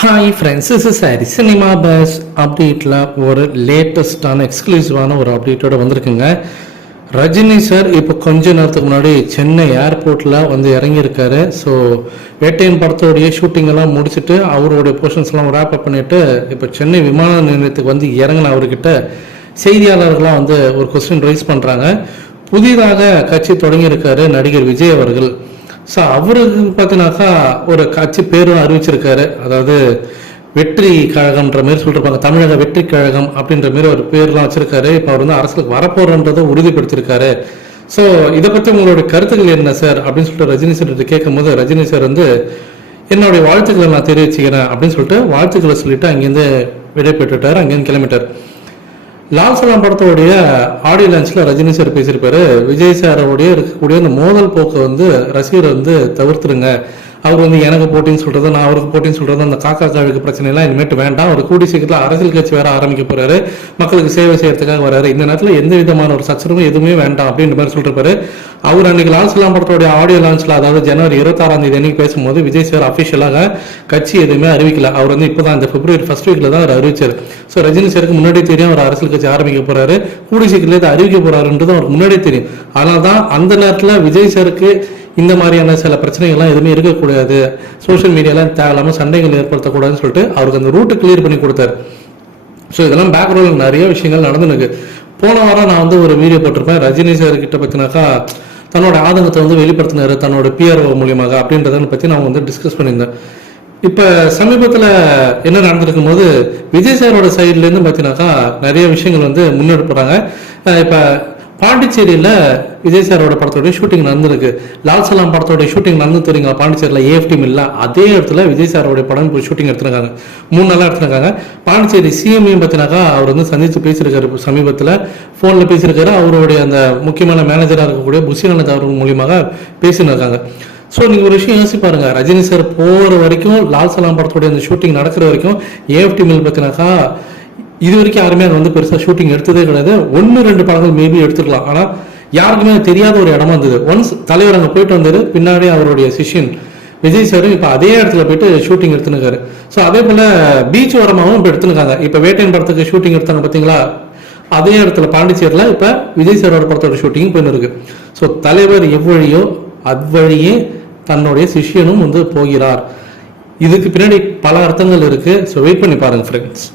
Hi friends is sorry cinema buzz அப்டேட்டில் ஒரு லேட்டஸ்டான எக்ஸ்க்ளூசிவான ஒரு அப்டேட்டோட வந்திருக்குங்க. ரஜினி சார் இப்போ கொஞ்ச நேரத்துக்கு முன்னாடி சென்னை ஏர்போர்ட்டில் வந்து இறங்கியிருக்காரு. ஸோ வேட்டையின் படத்தோடைய ஷூட்டிங்கெல்லாம் முடிச்சுட்டு அவருடைய போர்ஷன்ஸ்லாம் ரேப் அப் பண்ணிட்டு இப்போ சென்னை விமான நிலையத்துக்கு வந்து இறங்கின அவர்கிட்ட செய்தியாளர்கள்லாம் வந்து ஒரு கொஸ்டின் ரைஸ் பண்ணுறாங்க புதிதாக கட்சி தொடங்கியிருக்காரு நடிகர் விஜய் அவர்கள். ஸோ அவருக்கு பார்த்தீங்கன்னாக்கா ஒரு கட்சி பேரும் அறிவிச்சிருக்காரு. அதாவது வெற்றி கழகம்ன்ற மாதிரி சொல்லிருப்பாங்க. தமிழக வெற்றி கழகம் அப்படின்ற மாதிரி ஒரு பேர்லாம் வச்சிருக்காரு. இப்போ அவர் வந்து அரசுக்கு வரப்போறன்றதை உறுதிப்படுத்தியிருக்காரு ஸோ இதை பற்றி உங்களுடைய கருத்துக்கள் என்ன சார் அப்படின்னு சொல்லிட்டு ரஜினி சார் கேட்கும்போது ரஜினி சார் வந்து என்னுடைய வாழ்த்துக்களை நான் தெரிவிச்சுக்கிறேன் அப்படின்னு சொல்லிட்டு வாழ்த்துக்களை சொல்லிட்டு அங்கேருந்து விடை பெற்றுட்டார் அங்கேருந்து கிளம்பிட்டார். லால் சலாம் படத்தோடைய ஆடியோ லான்ச்சில் ரஜினி சார் பேசியிருப்பாரு. விஜய் சாரோடைய இருக்கக்கூடிய அந்த மோதல் போக்கை வந்து ரசிகர் வந்து தவிர்த்துருங்க. அவர் வந்து எனக்கு போட்டின்னு சொல்றது நான் அவருக்கு போட்டின்னு சொல்றது அந்த காக்கா காழுக்கு பிரச்சனை எல்லாம் இனிமேட்டு வேண்டாம். அவர் கூடி சீக்கிரத்தில் அரசியல் கட்சி வேற ஆரம்பிக்க போறாரு. மக்களுக்கு சேவை செய்யறதுக்காக வராரு. இந்த நேரத்தில் எந்த விதமான ஒரு சச்சரவும் எதுவுமே வேண்டாம் அப்படின்ற மாதிரி சொல்லிருப்பாரு. அவர் அன்னைக்கு லால் படத்தோடைய ஆடியோ லான்ச்ல அதாவது ஜனவரி இருபத்தாறாம் தேதி அன்னைக்கு பேசும்போது விஜய் சார் அஃபிஷியலாக கட்சி எதுவுமே அறிவிக்கல. அவர் வந்து இப்போதான் இந்த பிப்ரவரி ஃபர்ஸ்ட் வீக்ல தான் அவர் அறிவிச்சார். ஸோ ரஜினி சாருக்கு முன்னாடி தெரியும் அவர் அரசியல் கட்சி ஆரம்பிக்க போறாரு. கூடி சீக்கிரத்தில் அறிவிக்க போறாருன்றது அவருக்கு முன்னாடி தெரியும். ஆனால் தான் அந்த நேரத்தில் விஜய் சாருக்கு இந்த மாதிரியான சில பிரச்சனைகள்லாம் எதுவுமே இருக்கக்கூடாது. சோஷியல் மீடியாலாம் தேவையில்லாமல் சண்டைகள் ஏற்படுத்தக்கூடாதுன்னு சொல்லிட்டு அவருக்கு அந்த ரூட்டை கிளியர் பண்ணி கொடுத்தாரு. ஸோ இதெல்லாம் பேக்ரவுண்டில் நிறைய விஷயங்கள் நடந்துனுக்கு. போன வாரம் நான் வந்து ஒரு வீடியோ போட்டிருப்பேன். ரஜினி சார் கிட்ட பற்றினாக்கா தன்னோட ஆதங்கத்தை வந்து வெளிப்படுத்தினார். தன்னோட பிஆர்ஓ மூலியமாக அப்படின்றத பற்றி நான் வந்து டிஸ்கஸ் பண்ணியிருந்தேன். இப்போ சமீபத்தில் என்ன நடந்திருக்கும் போது விஜய் சாரோட சைட்லேருந்து பார்த்தீங்கன்னாக்கா நிறைய விஷயங்கள் வந்து முன்னெடுப்புறாங்க இப்போ பாண்டிச்சேரியில் விஜய் சாரோட படத்தோடைய ஷூட்டிங் நடந்திருக்கு. லால் சலாம் படத்தோடைய ஷூட்டிங் நடந்து தெரியுங்களா? பாண்டிச்சேரியில் ஏஎஃப்டி மில்ல அதே இடத்துல விஜய் சாரோடைய படம் இப்போ ஷூட்டிங் எடுத்துருக்காங்க. மூணு நாளாக எடுத்துருக்காங்க. பாண்டிச்சேரி சிஎம்ஐயும் பார்த்தினாக்கா அவர் வந்து சந்தித்து பேசியிருக்காரு. சமீபத்தில் ஃபோனில் பேசியிருக்காரு. அவருடைய அந்த முக்கியமான மேனேஜராக இருக்கக்கூடிய புஷியானந்த் அவர்கள் மூலியமாக பேசின்னு இருக்காங்க ஸோ நீங்கள் ஒரு விஷயம் யோசிச்சு பாருங்க. ரஜினி சார் போகிற வரைக்கும் லால் சலாம் படத்தோடைய அந்த ஷூட்டிங் நடக்கிற வரைக்கும் ஏஎஃப்டி மில் பார்த்தினாக்கா இது வரைக்கும் யாருமே அது வந்து பெருசாக ஷூட்டிங் எடுத்ததே கிடையாது. ஒன்று ரெண்டு படங்கள் மேபி எடுத்துக்கலாம் ஆனால் யாருக்குமே தெரியாத ஒரு இடமா இருந்தது. ஒன்ஸ் தலைவர் அங்கே போயிட்டு வந்தார் பின்னாடி அவருடைய சிஷ்யன் விஜய் சாரும் இப்போ அதே இடத்துல போயிட்டு ஷூட்டிங் எடுத்துனுக்காரு ஸோ அதே போல் பீச் ஓரமாகவும் இப்போ எடுத்துனுக்காங்க இப்போ வேட்டையன் படத்துக்கு ஷூட்டிங் எடுத்தாங்க பார்த்தீங்களா அதே இடத்துல பாண்டிச்சேரியில் இப்போ விஜய் சாரோட படத்தோட ஷூட்டிங் போயின்னு இருக்கு. ஸோ தலைவர் எவ்வழியோ அவ்வழியே தன்னுடைய சிஷ்யனும் வந்து போகிறார். இதுக்கு பின்னாடி பல அர்த்தங்கள் இருக்குது ஸோ வெயிட் பண்ணி பாருங்கள் ஃப்ரெண்ட்ஸ்